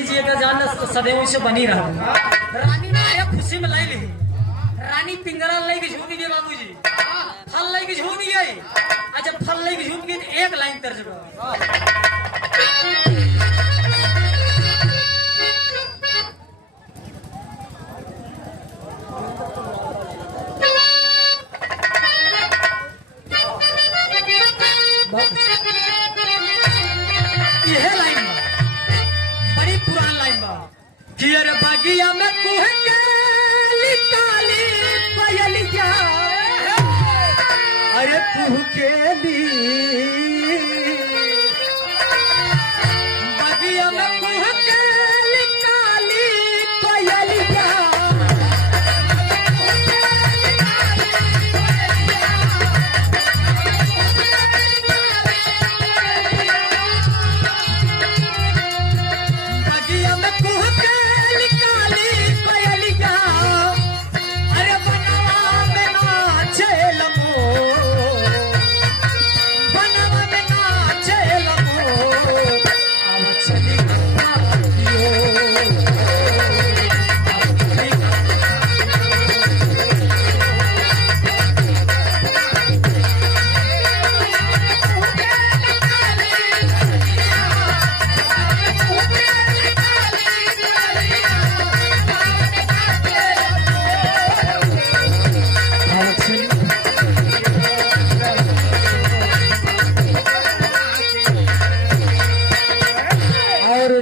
रानी जी का जान सदैव से बनी रहा। रानी ने आया खुशी में लाई ली, रानी पिंगरा लाई के झूठ दिए बाबूजी, फल लाई के झूठ दिए। अच्छा फल लाई के झूठ दिए तो एक लाइन तर्ज यह लाइन बड़ी पुरानी लाइन बा कि अरे बागिया में कुह के काली पयलिया, अरे कुह के ली बागिया में कुह के काली पयलिया।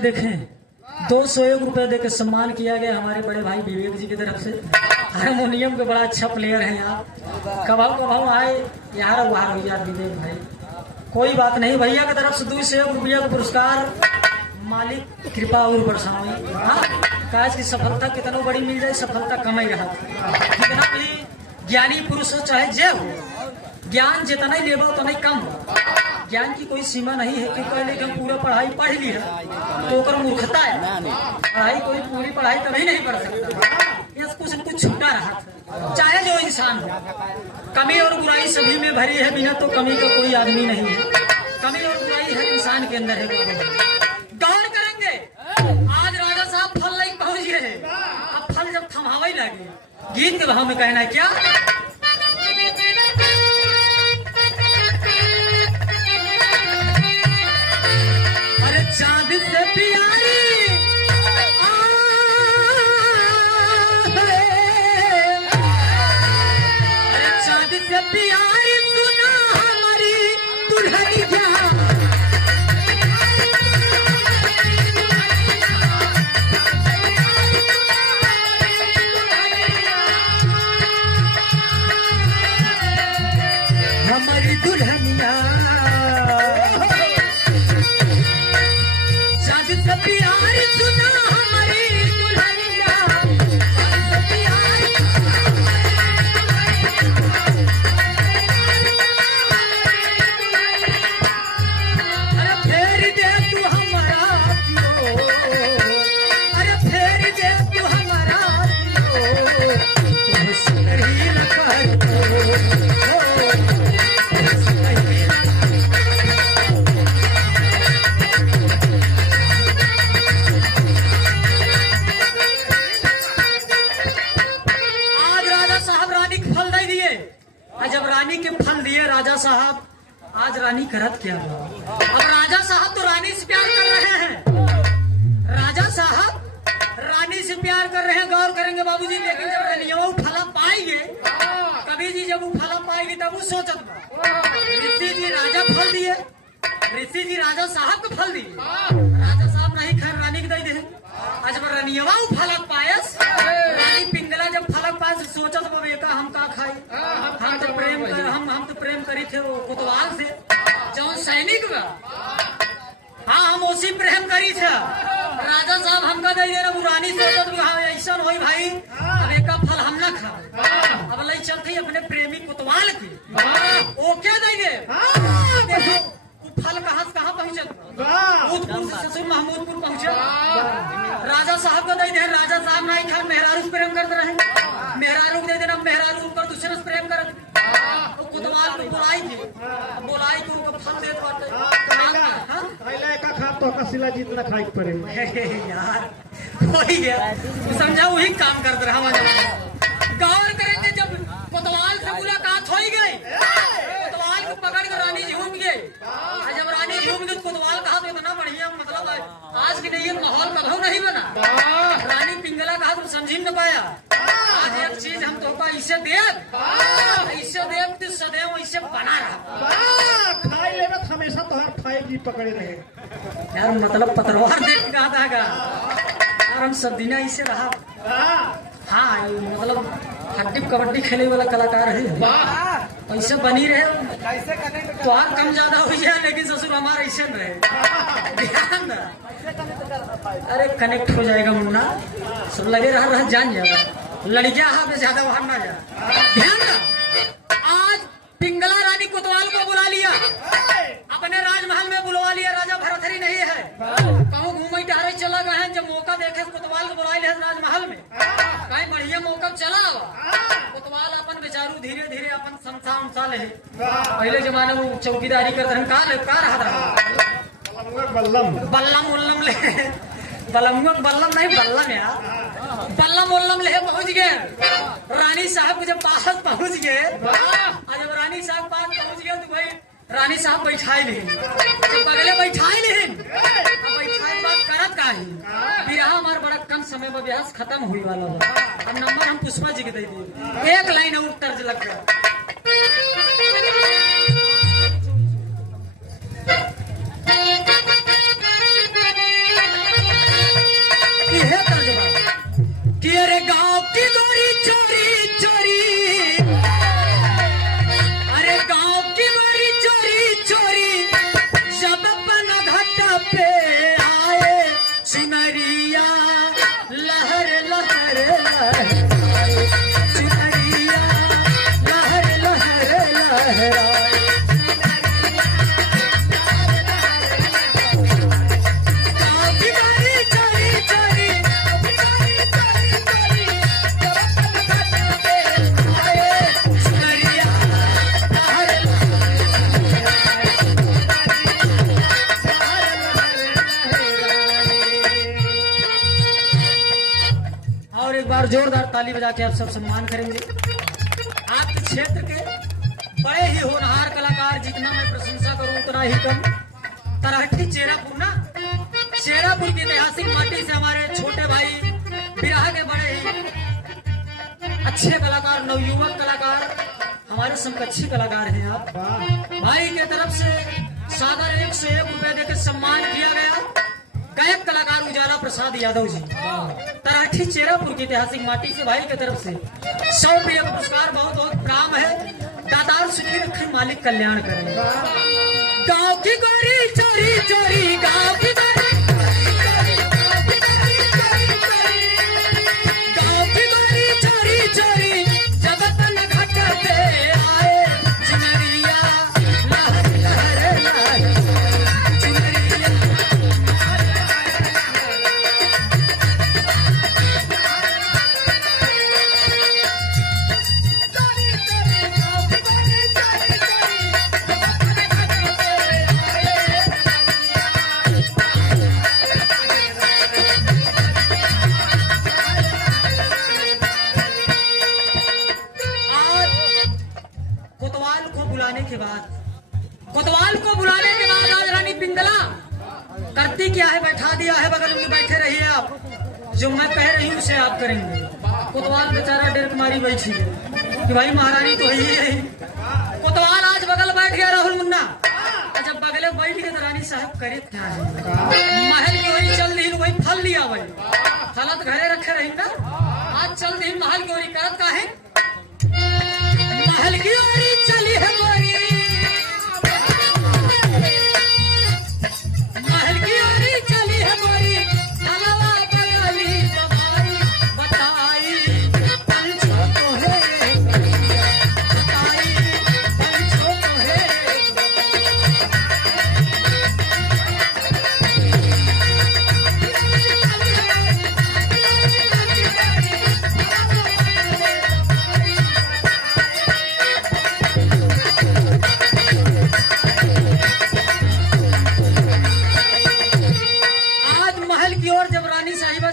देखें 201 रुपए देकर सम्मान किया गया हमारे बड़े भाई विवेक जी की तरफ से। हारमोनियम के बड़ा अच्छा प्लेयर है यार, कभाऊ आए यार वार हो यार विवेक भाई। कोई बात नहीं, भैया की तरफ से 201 रुपया का पुरस्कार, मालिक कृपा और बरसाई। हाँ काज की सफलता कितना बड़ी मिल जाए, सफलता कम ही रहा। कितना भी ज्ञानी पुरुष हो चाहे जय हो, ज्ञान जितना ही लेबो उतना ही कम हो। ज्ञान की कोई सीमा नहीं है कि पहले हम पूरा पढ़ाई पढ़ ली है तो कर मूर्खता है। पढ़ाई कोई पूरी पढ़ाई कभी नहीं पढ़ सकता, यह कुछ न कुछ छूटा रहा। चाहे जो इंसान हो, कमी और बुराई सभी में भरी है, बिना तो कमी का कोई आदमी नहीं है। कमी और बुराई हर इंसान के अंदर है। गौर करेंगे, आज राजा साहब फल लाइक पहुंच गए। अब फल जब थमावे लगे, गीत के भाव में कहना है क्या, चांद से प्यारी अरे चांद से प्यारी सुना हमारी दुल्हनिया। हमारी दुल्हनिया प्यार सुना हमारी दुल्हनिया, अरे फेर दे तू हमारा क्यों, अरे फेर दे तू हमारा क्यों, सुनरी लखन के फल दिए राजा साहब। आज रानी करत क्या हुआ, अब राजा साहब तो रानी से प्यार कर रहे हैं। राजा साहब रानी से प्यार कर रहे हैं, गौर करेंगे बाबूजी। लेकिन जब रानियों फला पाएंगे, कभी जी जब वो फला पाएगी तब वो सोचत ऋषि जी राजा फल दिए, ऋषि जी राजा साहब को फल दिए। राजा साहब नहीं खैर रानी के दे दे। आज जब रानियों फलक पायस, रानी पिंगला जब फलक पायस सोचत बेटा हम का खाई, हम तो प्रेम करी थे वो कोतवाल से जो सैनिक बा। हाँ हम उसी प्रेम करी थे। राजा साहब हमका दे दे रहा, रानी सोचत ऐसा हो भाई अब एक फल हम न खा, अब लई चलते अपने प्रेमी कोतवाल की ओके दे दे। देखो फल कहाँ पहुँचत, ससुर महमूदपुर पहुँचे। राजा साहब को दे दे, राजा साहब नहीं खा, मेहरारू प्रेम करते रहे, मेहरारू दे देना, मेहरारू पर दूसरे से प्रेम कर कोतवाल को बुलाई थी, बुलाई तो उनको फल देत बाटे। हाँ? पहले का खा तो कसिला जितना खाई पड़े यार वही है, समझा वही काम करते रहा हमारे। गौर करेंगे जब कोतवाल से मुलाकात हो गई, कोतवाल को पकड़ कर रानी झूम गई। जब रानी झूम गई कोतवाल कहा तो इतना बढ़िया मतलब है, आज की नहीं माहौल कभी नहीं बना। रानी पिंगला कहा तुम समझ ही न पाया, आज एक चीज हम तो इसे देव तो सदैव इसे बना रहा। खाई लेना हमेशा तो हर खाई जी पकड़े रहे यार मतलब पतरवार देख कहा था यार, हम सब दिन इसे रहा। हाँ मतलब हड्डी कबड्डी खेले वाला कलाकार है, ऐसे बनी रहे तो और कम ज्यादा हो जाए, लेकिन ससुर हमारा ऐसे रहे। ध्यान अरे कनेक्ट हो जाएगा मुन्ना, सब लगे रहा जान जाएगा, लड़कियां हाथ में ज्यादा वहां ना जा। ध्यान आज पिंगला रानी कोतवाल को बुला लिया, अपने राजमहल में बुलवा लिया। राजा भरथरी नहीं है, कहूँ घूमे टहरे चला गए हैं। जब मौका देखे कोतवाल को बुला लिया राजमहल में, कहीं बढ़िया मौका चला। कोतवाल अपन बेचारू धीरे धीरे अपन समसा उमसा ले। पहले जमाने में चौकीदारी करते हैं, का रहा था बल्लम उल्लम ले, बल्लम नहीं बल्लम यार, बल्लम उल्लम ले पहुंच गए। रानी साहब जब पास पहुंच गए, जब रानी साहब पास पहुंच गए तो भाई रानी साहब बैठाई ली, पहले बैठाई ली, बैठाई बात करत का ही बिरहा हमारा बड़ा कम समय में ब्याह खत्म हुई वाला है। अब नंबर हम पुष्पा जी के दे दिए, एक लाइन और तर्ज लग गया। कि अरे गांव की गोरी चोरी चोरी, अरे गांव की गोरी चोरी चोरी, जब अपन घाट पे आए सुनरिया लहर लहर लहर, सुनरिया लहर लहर लहर। जोरदार ताली बजा के आप सब सम्मान करेंगे। आपके क्षेत्र के बड़े ही होनहार कलाकार, जितना मैं प्रशंसा करूं उतना ही कम। तरहटी चेरापुर ना, चेरापुर की ऐतिहासिक माटी से हमारे छोटे भाई बिरहा के बड़े ही अच्छे कलाकार, नवयुवक कलाकार, हमारे समकक्षी कलाकार हैं आप। भाई के तरफ से सादर 101 रुपए देकर सम्मान किया गया। गायक कलाकार उजाला प्रसाद यादव जी, तराठी चेरापुर की ऐतिहासिक माटी से भाई की तरफ से 100 रुपये का पुरस्कार, बहुत बहुत प्रणाम है। दातार सुखी रखे, मालिक कल्याण करें। गांव की गोरी चोरी चोरी, गांव की गोरी चोरी चोरी, जब अपन घाट पे आए सुनरिया लहर लहर लहर, सुनरिया कोतवाल को बुलाने के बाद आज रानी पिंगला करती क्या है, बैठा दिया है बगल में, बैठे रहिए आप, जो मैं कह रही हूँ उसे आप करेंगे। कोतवाल बेचारा डेर मारी बैठी है कि भाई महारानी तो ही है। कोतवाल आज बगल बैठ गया राहुल मुन्ना, जब बगले बैठ गए तो रानी साहब करे क्या है, महल की ओरी चल रही, वही फल लिया, वही फलत घरे रखे रही ना। आज चल रही महल की ओरी, करत का है महल की ओरी चली है गोरी, महल की ओरी चली है गोरी, हलवा बगली बबाई बताई पंचों को है, बताई पंचों को है।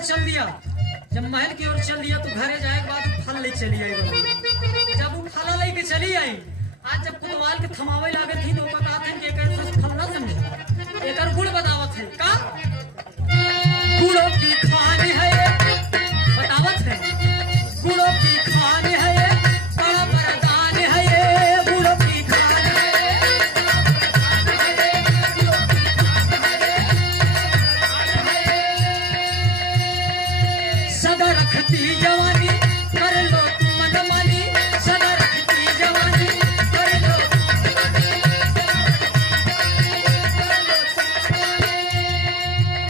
चल दिया। जब महल की ओर चल दिया तो घरे जाए के बाद फल ले चली आई बाबू। जब वो फल लेके चली आई, आज जब कोतवाल के थमावे लागे थी तो ओका कहत है कि एकर फल ना समझे, एकर गुण बतावत है का गुणों की खान है ये, बतावत है गुणों की खान है ये, बड़ा वरदान है ये, गुणों की खान है सदा रखती जवानी कर लो तुम मनमानी, सदा रखती जवानी कर लो।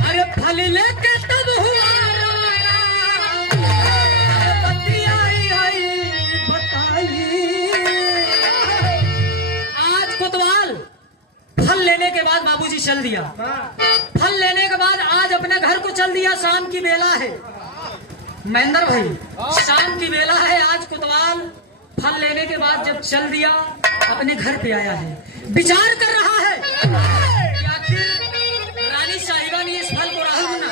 अरे फल लेके तब हुआ बताई। आज कोतवाल फल लेने के बाद बाबूजी चल दिया। फल लेने के बाद आज अपने घर को चल दिया। शाम की बेला है महेंद्र भाई, शाम की बेला है। आज कोतवाल फल लेने के बाद जब चल दिया अपने घर पे आया है, विचार कर रहा है कि आखिर रानी साहिबा ने इस फल को राहुल ना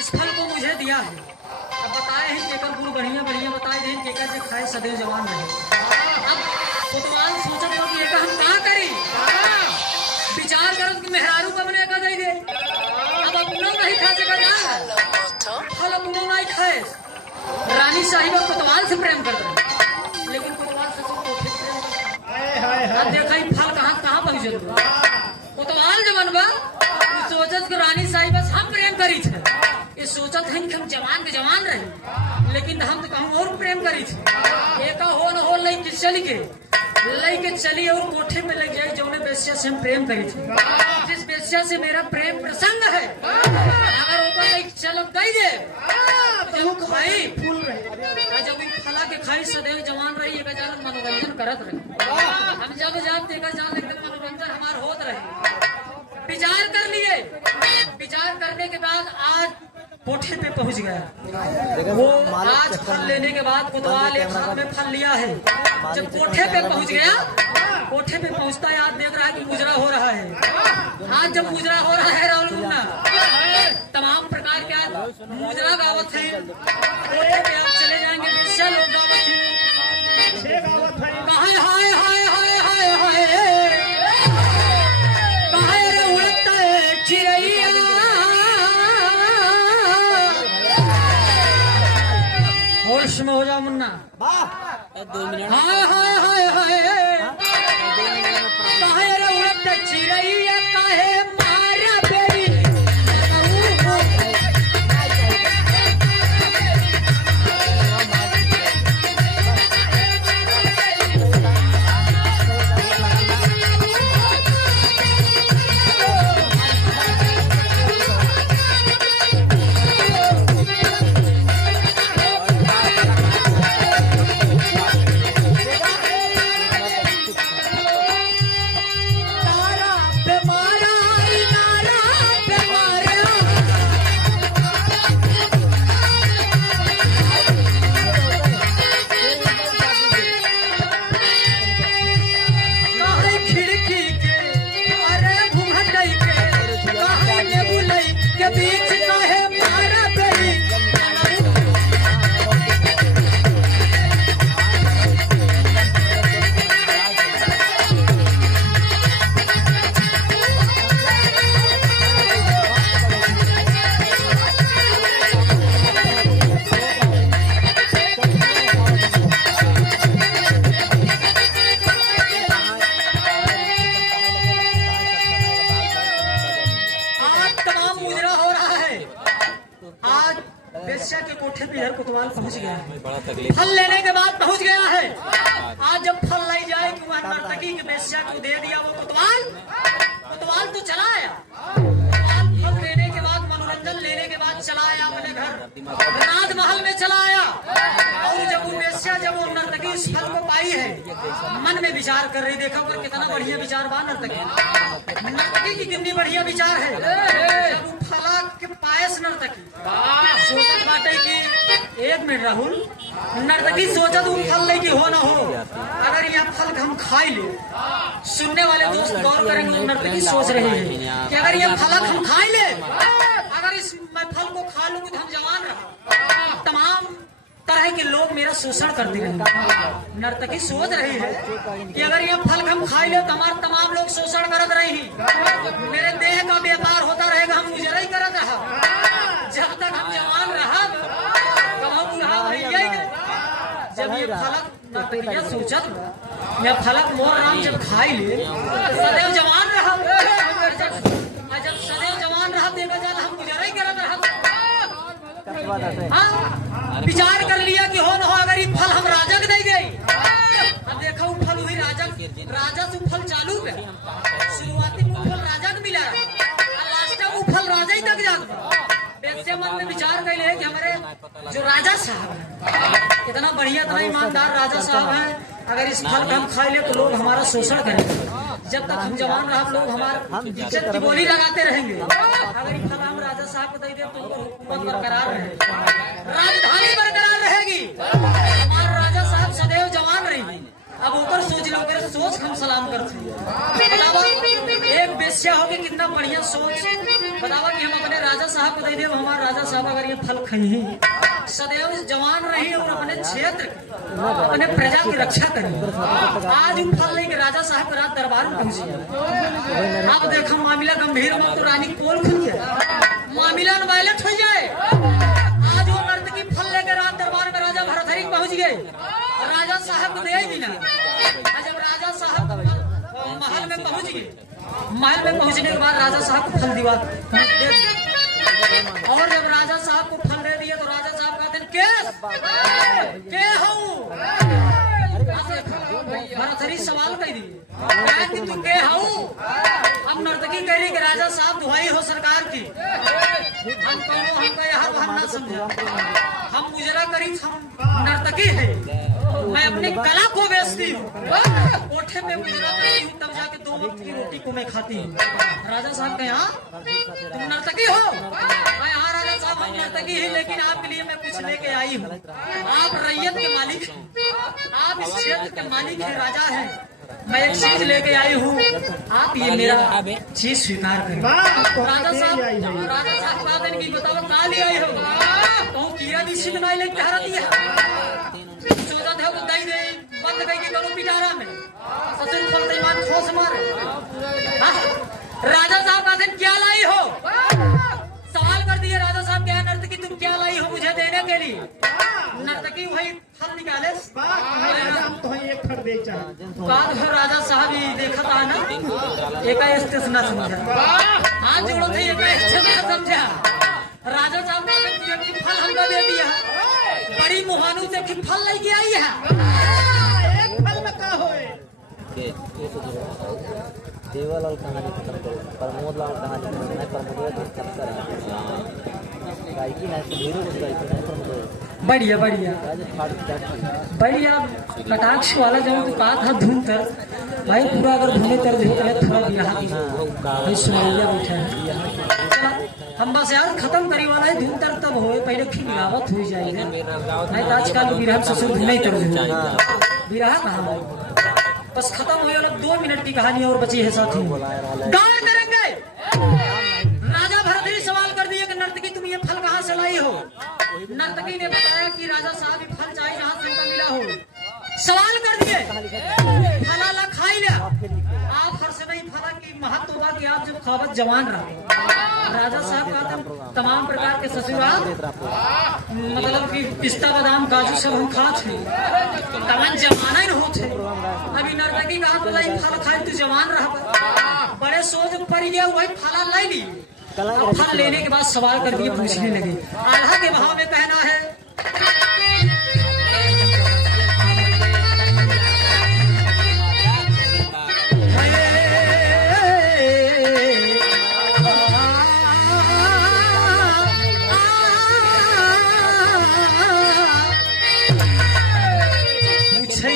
इस फल को मुझे दिया है। अब बताए हैं कि एकर गुण बढ़िया बढ़िया बताए हैं कि एकर जे खाए सदैव जवान रहे। अब कोतवाल सोचत हो कि एकर हम का करी, विचार करत कि मेहरारू को अपने का दे दे। अब अपना नहीं खा सका फल अपनो नहीं खाए। रानी साहिबा कोतवाल से प्रेम करते हैं, लेकिन कोतवाल से कोठे प्रेम करते। अब देखा ही फल कहाँ पहुंचे। कोतवाल जब बनबा सोचत कि रानी साहिबा से हम प्रेम करी थे, ये सोचत है कि हम जवान के जवान रहे, लेकिन हम तो कहूँ और प्रेम करी थे। एक हो न हो लेके चली और कोठे में लग जाए जौने बेस्या से हम प्रेम करी थे। जिस बेस्या से मेरा प्रेम प्रसंग है, अगर ऊपर लेके चल गई दे तो खाई फूल रहे, जब फला के खाई सदैव जवान रही, एक जान मनोरंजन करत रहे। हम जब जाते एकदम मनोरंजन हमार होत रहे। विचार कर लिए, विचार करने के बाद आज कोठे पे पहुंच गया। वो आज फल लेने के बाद कोतवाल एक हाथ में फल लिया है। जब कोठे पे पहुंच गया, कोठे पे पहुंचता है आज देख रहा है कि मुजरा हो रहा है। आज जब मुजरा हो रहा है राहुल मुन्ना तमाम प्रकार के आज मुजरा गावत है। कोठे पे आप चले जाएंगे बेस्या लोग गावत है, हाय हाय हाय हाय हाय हाय कहे रे उड़ता है चिड़ैया, होश में हो जाओ मुन्ना। हाय हाय हाय हाय कहे रे उड़ता चिड़ैया, काहे मारा बेरी बेस्या के कोठे पे हर कोतवाल पहुंच गया है। फल लेने के बाद पहुंच गया है। आज जब फल लाई जाए कि वह नर्तकी के बेस्या को दे दिया वो कोतवाल तो चला आया। फल लेने के बाद मनोरंजन लेने के बाद चला आया अपने घर राजमहल में चला आया। और जब वो बेस्या जब वो नर्तकी इस फल को पाई है, मन में विचार कर रही, देखा पर कितना बढ़िया विचार बा नर्तकी की कितनी बढ़िया विचार है। फला के पायस नर्तकी सोचत बाटे की एक मिनट राहुल, नर्तकी सोचत वो फल ले की हो ना हो, अगर यह फल हम खाई ले, सुनने वाले दोस्त गौर करेंगे। नर्तकी सोच रही है कि अगर यह फल हम खाई ले, अगर इस मैं फल को खा लूंगी तो हम जवान रहा। तमाम तरह के लोग मेरा शोषण करते रहे। नर्तकी सोच रही है कि अगर ये फल हम खाई ले तो हमारे तमाम लोग शोषण करत रही, मेरे देह का व्यापार होता रहेगा, हम गुजरा ही करत रहा। जब तक हम जवान रहा तब हम बुढ़ा भैया ही नहीं। जब ये फलक नर्तकिया सोचत मैं फलक मोर राम जब खाई ले सदैव जवान रहा, जब सदैव जवान रहा देखा जाए हम गुजरा ही करत रहा। हाँ, विचार कर लिया कि हो न हो अगर ये फल हम राजा के दे गई। अब देखा वो फल वही राजा से फल चालू है। शुरुआती में फल राजा को मिला और लास्ट में वो फल राजा ही तक जाता। वैसे मन में विचार कर लिया कि हमारे जो राजा साहब है कितना बढ़िया इतना ईमानदार राजा साहब है, अगर इस फल को हम खाई ले तो लोग हमारा शोषण करेंगे। जब तक हम जवान रहा लोग हमारा इज्जत की बोली लगाते रहेंगे। अगर ये फल हम राजा साहब को दे दे तो हुकूमत बरकरार रहेगी, राजधानी बरकरार रहेगी, हमारे राजा साहब सदैव जवान रहेंगे। अब ऊपर सोच लो, मेरे सोच हम सलाम करते हैं। एक बेस्या होगी कितना बढ़िया सोच बतावा कि हम अपने राजा साहब को दे दे। हमारे राजा साहब अगर ये फल खाई सदैव जवान रही और अपने क्षेत्र अपने प्रजा की रक्षा करें। आज उन फल लेके राजा साहब रात दरबार में पहुंचे। अब देखा मामला गंभीर में तो रानी पोल खुल जाए, मामला वायलेट हो जाए। आज वो नर्तकी फल लेकर रात दरबार में राजा भरथरी पहुंच गए, राजा साहब को दे ही ना। जब राजा साहब महल में पहुंच गए, महल में पहुंचने के बाद राजा साहब को फल दिवा दे और जब राजा साहब को फल दे दिया तो राजा साहब कहते के हूँ भरथरी सवाल कर दिए कि तू के हूँ। हम नर्तकी कह रही कि राजा साहब दुहाई हो सरकार की, हम कहो हमका यहाँ हम ना समझा, हम गुजरा करी हम नर्तकी है, मैं अपनी कला को बेचती हूँ, कोठे में गुजरा करती हूँ तब जाके 2 वक्त की रोटी को मैं खाती हूँ। राजा साहब के यहाँ तुम नर्तकी हो? मैं यहाँ राजा साहब हम नर्तकी ही, लेकिन आपके लिए मैं कुछ लेके आई हूँ। आप रैयत के मालिक हैं, आप इस क्षेत्र के मालिक हैं, राजा हैं। मैं एक चीज लेके आई हूँ, आप ये मेरा चीज स्वीकार करें। राजा साहब बात है कि बताओ कहा ले आई हो? कहूँ कीड़ा निश्चित नहीं लेके हरा दिया सोचा था वो दई दे बंद गई कि करो पिटारा में सचिन फलते मान ठोस मारे। राजा साहब कहते क्या लाई हो? सवाल कर दिए राजा साहब क्या नर्तकी तुम क्या लाई हो मुझे देने के लिए? नर्तकी वही फल निकाले तो एक फल दे बाद में राजा साहब ही देखा था ना, एक स्टेशन न समझा, हाथ जोड़ो थे एक स्टेशन समझा। राजा साहब ने फल हमको दे दिया, बड़ी मुहानू से कि फल लेके आई है। एक फल में का होए देवालाल कहानी खत्म करो, प्रमोद लाल कहानी खत्म नहीं, प्रमोद गायकी नहीं हीरो कुछ गायकी नहीं प्रमोद बढ़िया बढ़िया बढ़िया। कटाक्ष वाला जो कहा था धुन तर भाई पूरा अगर धुने तर थोड़ा बिहार सुनैया बैठा है। हम बस यार खत्म करे वाला है धुन तर तब हो पहले फिर गिरावत हो जाएगी नहीं तो आजकल विरह ससुर धुने ही तर विरह कहा बस खत्म हुई। और 2 मिनट की कहानी और बची है साथी, गान करेंगे। राजा भरथरी सवाल कर दिए कि नर्तकी तुम ये फल कहाँ से लाई हो? नर्तकी ने बताया कि राजा साहब ये फल चाहिए जहाँ से मिला हो। सवाल कर दिए फला ला खाई लिया आप हर से नहीं फला की महत्व हुआ कि आप जब खावत जवान रहा। राजा साहब का तमाम प्रकार के ससुराल मतलब कि पिस्ता बादाम काजू सब हम खात थे तमन जमाना ही होते। अभी नर्तकी कहा तो फल खाई तू जवान रहा, बड़े सोच पड़ गया वही फला लाई ली। फल लेने के बाद सवाल कर दिए, पूछने लगे आल्हा के भाव में कहना है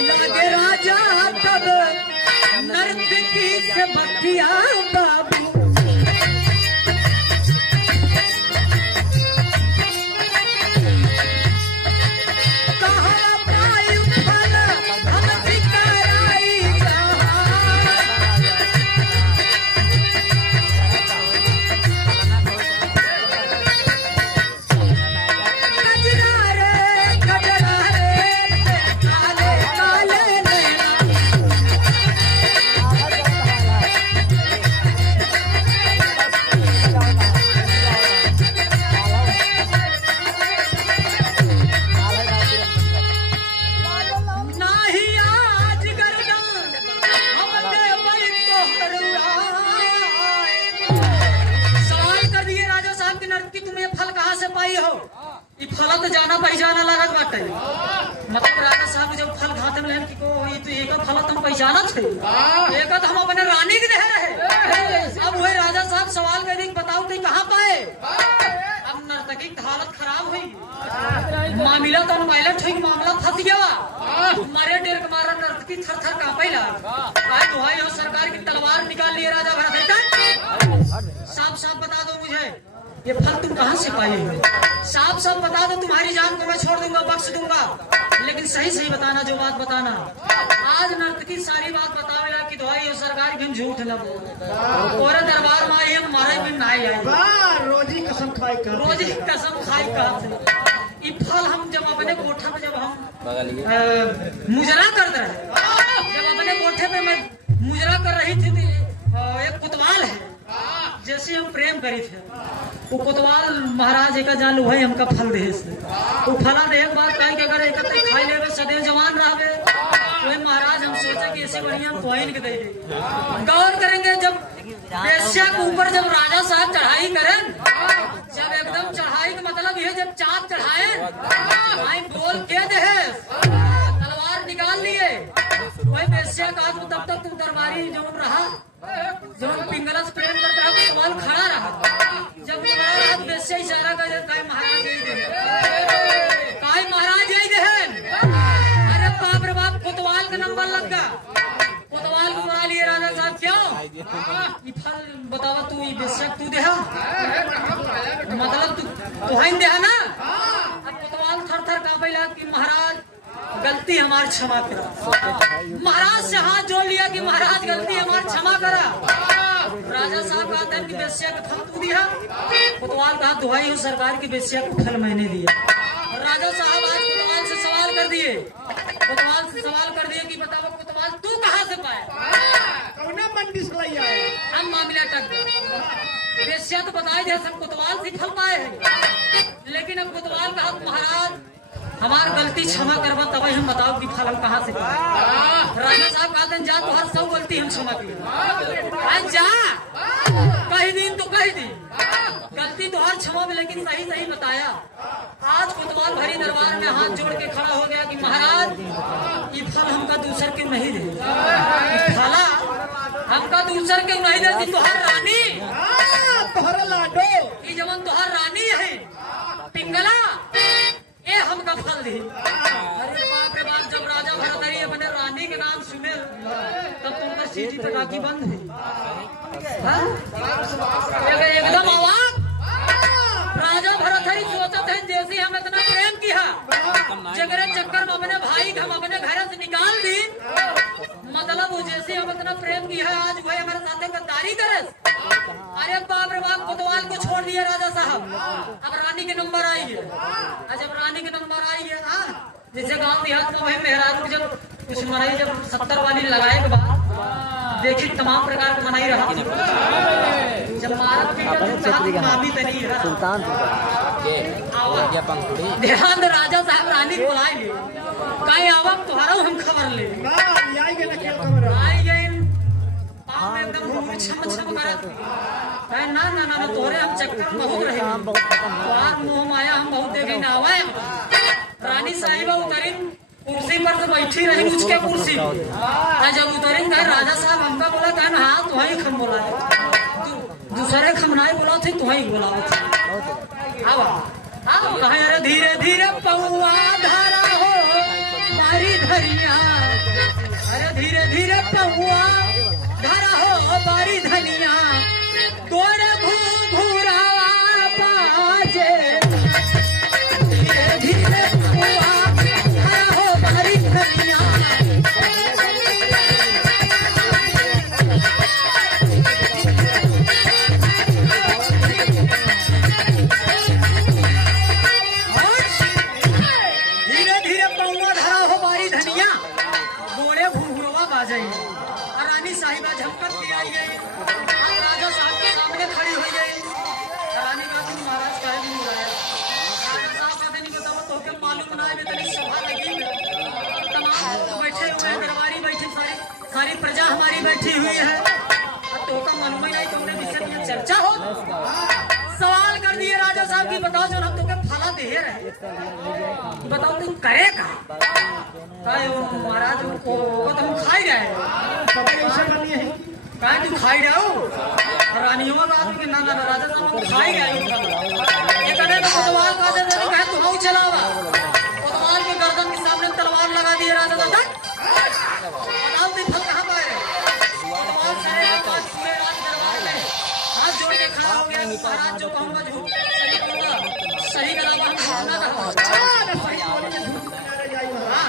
लगे राजा तब नर्तकी से बतिया बाबू ई फला तो जाना पहचाना लागत बाटे। मतलब राजा साहब जब फल खाते में कि को ई तो एक फल तुम पहचाना छे, एक हम अपने रानी के दे रहे। अब वही राजा साहब सवाल कर दी बताओ कि कहाँ पाए। अब नर्तकी की हालत खराब हुई, मामला तो वायलेंट हुई, मामला फंस गया। मारे डेर के मारा नर्तकी थर थर कांपे लगा। आज दुहाई हो सरकार की तलवार निकाल लिए राजा भरत। साफ साफ बता दो मुझे ये फल तुम कहाँ से पाए हो, साफ साफ बता दो, तुम्हारी जान को मैं छोड़ दूंगा, बख्श दूंगा, लेकिन सही सही बताना, जो बात बताना। आज नर्तकी सारी बात बतावेला कि दुहाई हो सरकार की हम झूठ न बोल, और दरबार में आई हम मारे में ना आई। रोजी कसम खाई का, रोज ही कसम खाई का। ये फल हम जब अपने कोठा पे जब हम मुजरा कर रहे, जब अपने कोठे पे मैं मुजरा कर रही थी तो एक कोतवाल है जैसे हम प्रेम करी थे, वो कोतवाल महाराज एक जान वही हमका फल दे वो फला दे एक बात कही कि अगर एक खाई ले सदैव जवान रहे। वही महाराज हम सोचा कि ऐसे बढ़िया हम कोइन के दे गौर करेंगे। जब वेश्या के ऊपर जब राजा साहब चढ़ाई करें, जब एकदम चढ़ाई का मतलब ये जब चाँद चढ़ाए आई बोल के दे तलवार निकाल लिए। वही वेश्या का तब तक तुम दरबारी जो रहा, जो पिंगला से प्रेम करता है कोतवाल खड़ा रहा। जब महाराज वेश्या इशारा कर काय महाराज यही दे, काय महाराज यही दे। अरे बाप रे बाप, कोतवाल का नंबर लग गया। कोतवाल को बुला लिए राजा साहब, क्यों ये फल बतावा तू ये वेश्या तू दे, मतलब तू ही दे ना। अब कोतवाल थर थर कांपे लगा कि महाराज गलती हमारी क्षमा करा। महाराज से हाथ जोड़ लिया कि महाराज गलती हमारी क्षमा करा। राजा साहब कहते हैं कि वेश्या का फल तू दिया। कोतवाल कहा दुहाई हो सरकार की वेश्या का फल मैंने दिया। राजा साहब आज कोतवाल से सवाल कर दिए, कोतवाल से सवाल कर दिए कि बताओ कोतवाल तू कहाँ से पाया, मंडी से लाई आए। हम मामला टक गया। वेश्या तो बताई दे सब कोतवाल से फल पाए हैं, लेकिन अब कोतवाल कहा महाराज हमार गलती क्षमा करवा तब हम बताओ कि फल हम कहाँ से पाए। राजा साहब कहते हैं जा तो हर सब गलती हम क्षमा की जा, कही दिन तो कही दिन गलती तो हर क्षमा में, लेकिन सही सही बताया। आज कोतवाल भरी दरबार में हाथ जोड़ के खड़ा हो गया कि महाराज ये फल हमका दूसर क्यों नहीं दे, फला हमका दूसर क्यों नहीं देती। तुहार रानी तोहरा लाडो ये जवन तुहार रानी है पिंगला ये हमका फल दे। अरे बाप रे बाप, जब राजा भरतरी अपने रानी के नाम सुने तब तो उनका सीटी तकाकी बंद है। एकदम आवाज राजा भरतरी सोचते हैं जैसे हम इतना प्रेम किया, जगरे चक्कर में अपने भाई हम अपने घर से निकाल दी, मतलब वो जैसे हम इतना प्रेम किया है आज वही हमारे साथ गद्दारी करे। अरे बाप रे बाप, कोतवाल को छोड़ दिया राजा साहब। अब रानी के नंबर आई है, जब रानी के नंबर आई है जैसे गांव देहात में वही मेहरारू जब कुछ मनाई, जब 70 वाली लगाए के बाद देखी तमाम प्रकार की मनाई रहा, जब मामी तनी सुल्तान ध्यान दे राजा साहब रानी को बुलाए ले कहीं आवक तुम्हारा हम खबर ले आई गए ना क्या खबर है? आई गए पाँव में एकदम छम छम करत कहे ना ना ना तोरे हम चक्कर में बहुत रहे बाहर मुंह माया हम बहुत देखे ना आवे। रानी साहिबा उतरिन कुर्सी पर तो बैठी रही उसके कुर्सी जब उतरिन कहे राजा साहब हमका बोला कहे हाँ तुम्हारी खम बोला दूसरे खम नहीं बोला थे तुम्हारी बोला अब अरे धीरे धीरे पौआ धारा हो बारी धनिया, अरे धीरे धीरे पौआ धारा हो बारी धनिया, तोरे घूरावा बाजे धीरे धीरे पौआ धारा हो बारी धनिया। रानी साहिबा झपकर के आई गई, राजा साहब के सामने खड़ी हो गई। रानी का महाराज का भी बुलाया, राजा साहब का नहीं बताओ तो क्या मालूम ना है तेरी सभा लगी तमाम तो बैठे हुए हैं, दरबारी बैठी सारी प्रजा हमारी बैठी हुई है, तो का मालूम ही नहीं तुमने विषय में चर्चा हो। सवाल कर दिए राजा साहब की बताओ जो हम तो क्या फला दे रहे बताओ तुम करे का महाराज को तुम खाई रहे सब ऐसे बनी है कहा तुम खाई रहे हो रानियों का आदमी ना ना राजा साहब को खाई गए ये कदे तो कोतवाल का दे कहे तू हाउ चलावा कोतवाल के गर्दन के सामने तलवार लगा दिए राजा साहब बताओ तुम फल कहां पाए कोतवाल सारे पास पूरे राज दरबार में हाथ जोड़ के खड़ा हो गया महाराज जो कहूंगा झूठ सही करा हम भावना का हां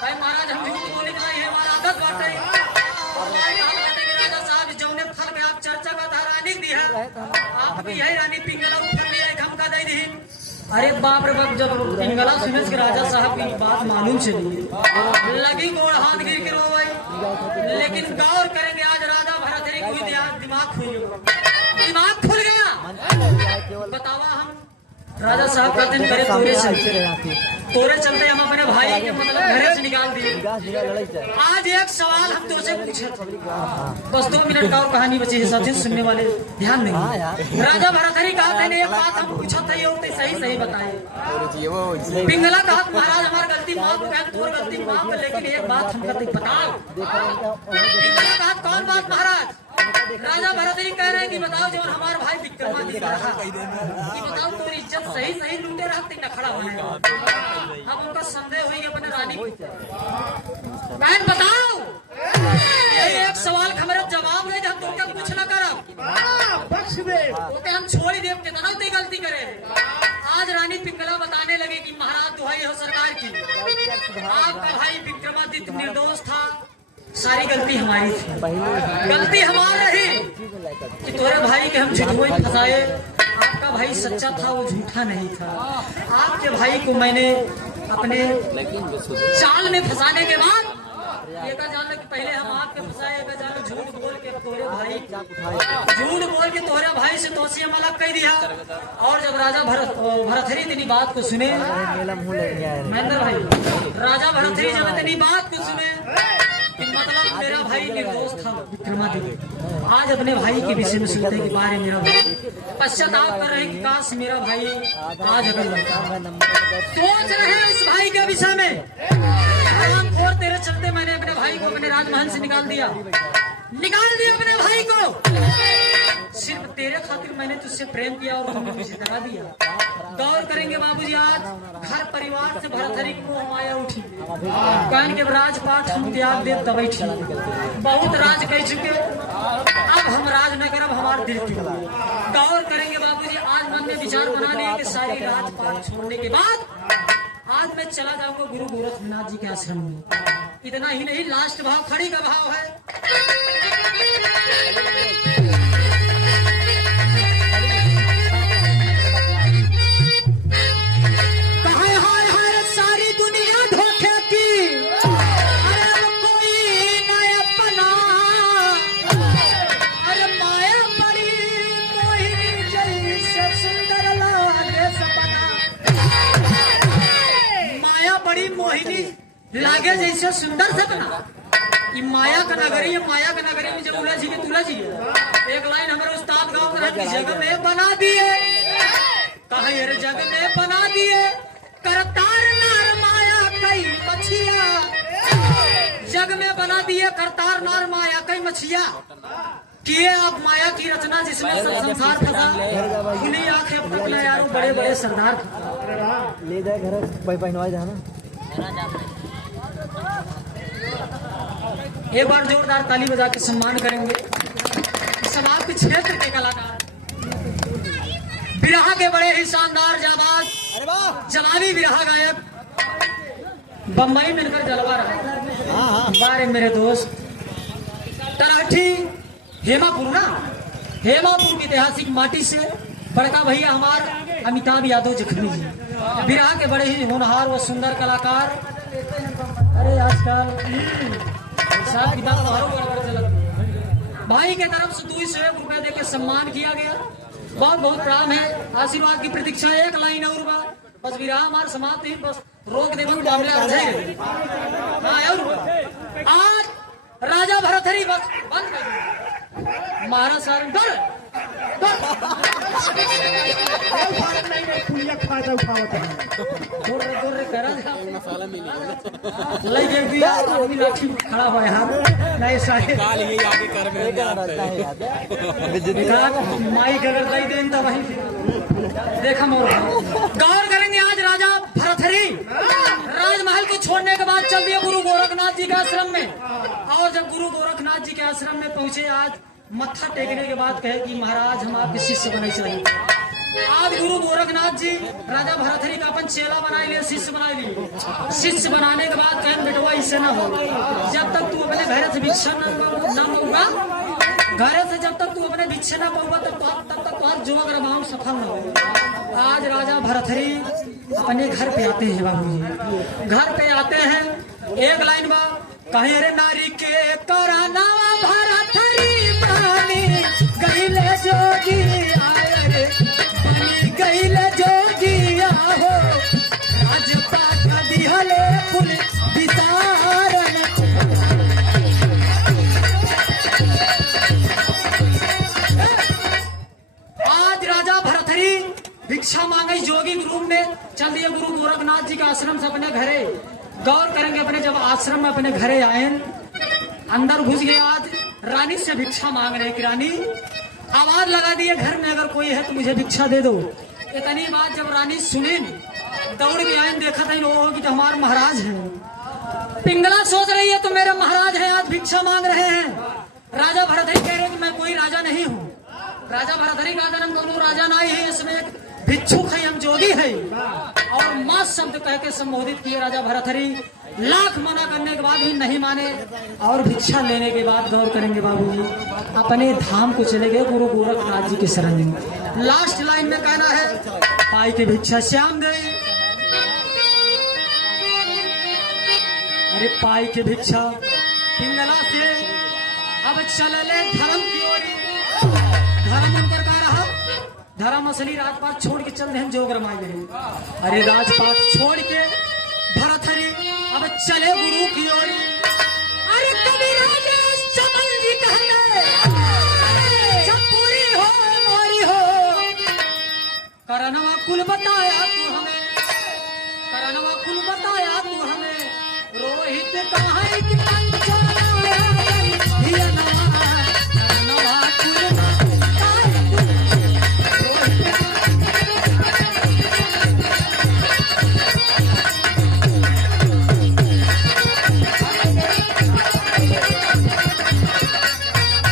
भाई महाराज हम झूठ बोले का ये हमारा आदत बात है राजा साहब जौने फल में आप चर्चा का धारानी दी है आप भी यही रानी पिंगला उठा लिया धमका दे दी अरे बाप रे बाप जब पिंगला सुने कि राजा साहब की बात मालूम चली लगी गोड़ हाथ गिर के रो भाई लेकिन गौर करेंगे आज राजा भरतरी कोई दिमाग खुल गया बतावा हम राजा साहब कहते हैं करे तोरे चलते हम अपने भाई के मतलब घरे से निकाल दिए आज एक सवाल हम तुझसे पूछे बस 2 मिनट का और कहानी बची है साथी सुनने वाले ध्यान नहीं राजा भरतरी कहते हैं एक बात हम पूछा था ये सही बताए पिंगला कहा महाराज हमारी गलती माफ कर तोर गलती माफ कर लेकिन एक बात हम कहते बताओ पिंगला कहा कौन बात महाराज राजा भरतरी कह रहे हैं कि बताओ जो हमारा भाई विक्रमादित्य रहा कि बताओ तोरी इज्जत सही लूटे रहते न खड़ा होने अब उनका संदेह हुई अपने रानी बहन बताओ एक सवाल का मेरा जवाब नहीं हम तुमसे कुछ न करब बख्श दे ओके हम छोड़ी देव कितना उतनी गलती करे आज रानी पिंगला बताने लगे कि महाराज दुहाई हो सरकार की आपका भाई विक्रमादित्य निर्दोष था सारी गलती हमारी थी गलती हमारी रही कि तुम्हारे भाई के हम झूठ फंसाए आपका भाई सच्चा था वो झूठा नहीं था आपके भाई को मैंने अपने चाल में फंसाने के बाद ये का जान कि पहले हम आपके फंसाए जान झूठ बोल के तोरे भाई से दोषी हम अलग कह दिया और जब राजा भरतरी इतनी बात को सुने महेंद्र भाई राजा भरतरी जब इतनी बात को सुने मतलब मेरा भाई निर्दोष था विक्रमादित्य आज अपने भाई के विषय में सुनते के बारे मेरा भाई पश्चाताप कर रहे कि काश मेरा भाई आज अगर सोच रहे हैं इस भाई के विषय में और तेरे चलते मैंने अपने भाई को अपने राजमहल से निकाल दिया अपने भाई को सिर्फ तेरे खातिर मैंने तुझसे प्रेम किया और तुमने मुझे डरा दिया गौर करेंगे बाबूजी आज घर परिवार से भरतरी को माया उठी कहन के राजपाट हम त्याग दे तब बहुत राज कह चुके अब हम राज न करब हमारे दिल की गौर करेंगे बाबूजी आज मन में विचार बना लिए कि सारी राजपाट छोड़ने के बाद आज मैं चला जाऊंगा गुरु गोरखनाथ जी के आश्रम में इतना ही नहीं लास्ट भाव खड़ी का भाव है लागे जैसे सुंदर सपना माया का नगरी में जब उलझी के तुलझी एक लाइन हमारे उस्ताद गाँव कर जग में बना दिए कहे जग में बना दिए करतार नार माया कई मछिया जग में बना दिए करतार नार माया कई मछिया किए आप माया की रचना जिसमें सब संसार फंसा उन्हीं आंखें पकड़े यार बड़े बड़े सरदार ले जाए घर पहनवाए जाना एक बार जोरदार ताली बजा के सम्मान करेंगे सब आपके क्षेत्र के कलाकार बिरहा के बड़े ही शानदार जाबाज जवाबी बिरहा गायक बम्बई में इनका जलवा रहा बारे मेरे दोस्त तराठी हेमापुर की ऐतिहासिक माटी से बड़का भैया हमार अमिताभ यादव जखमी जी बिरहा के बड़े ही होनहार व सुंदर कलाकार अरे आजकल भाई के तरफ से 200 रुपए देकर सम्मान किया गया बहुत बहुत प्रणाम है आशीर्वाद की प्रतीक्षा एक लाइन और बात बस विराह हमारे समाप्त ही बस रोक दे आज राजा भरतरी बस बंद कर महाराज नहीं पुलिया फायदा उठावत है दूर रे करा लई गेल दिया आदमी लाठी खड़ा हुआ है नहीं साहे काल यही आगे कर में रहता है याद है विकास माइक अगर दई दें तो वही देखा मोर गौर करेंगे आज राजा भरथरी राजमहल को छोड़ने के बाद चल दिए गुरु गोरखनाथ जी के आश्रम में। और जब गुरु गोरखनाथ जी के आश्रम में पहुंचे आज मत्था टेकने के बाद कहे कि महाराज हम आपके शिष्य बने चाहिए। आज गुरु गोरखनाथ जी राजा भरथरी का अपन चेला बना लिए, शिष्य बना लिए। शिष्य बनाने के बाद कहे बेटवा इससे ना हो, जब तक तू अपने घर से भिक्षा न होगा, घर से जब तक तू अपने भिक्षा न पाऊंगा तब तक तुम्हारा जो अगर मांग सफल न हो। आज राजा भरथरी अपने घर पे आते हैं बाबू जी, घर पे आते हैं एक लाइन में कहीं अरे नारी के कराना भरथरी पानी गईले जोगी आए रे पानी गईले जोगी आहो राजपाट दिहले फुल विसारन। आज राजा भरथरी भिक्षा मांगे जोगी रूप में चल दिए गुरु गोरखनाथ जी के आश्रम से अपने घरे। गौर करेंगे अपने जब आश्रम में अपने घरे आए अंदर घुस गए, आज रानी से भिक्षा मांग रहे कि रानी आवाज लगा दिए घर में अगर कोई है तो मुझे भिक्षा दे दो। इतनी बात जब रानी सुनी दौड़ के आए, देखा था लोगों की तो हमारे महाराज है। पिंगला सोच रही है तो मेरे महाराज है आज भिक्षा मांग रहे हैं। राजा भरथरी कह रहे कि मैं कोई राजा नहीं हूँ। राजा भरथरी का जन्म दोनों राजा नहीं है, इसमें एक भिक्षुक है, हम जोगी है। और मां शब्द कह के संबोधित किए राजा भरथरी। लाख मना करने के बाद भी नहीं माने और भिक्षा लेने के बाद गौर करेंगे बाबूजी अपने धाम को चले गए गुरु गोरखनाथ जी के शरण में। लास्ट लाइन में कहना है पाई के भिक्षा श्याम दे, अरे पाई के भिक्षा पिंगला से अब चलले धर्म की ओर। धर्म उनकर का रहा, धर्म असली राजपाट छोड़ के चल रहे जोगर माई रहे। अरे राजपाट छोड़ के भरथरी अब चले गुरु की ओर। अरे कभी राजा चमन जी कहले जब पूरी हो मोरी हो करनवा कुल बताया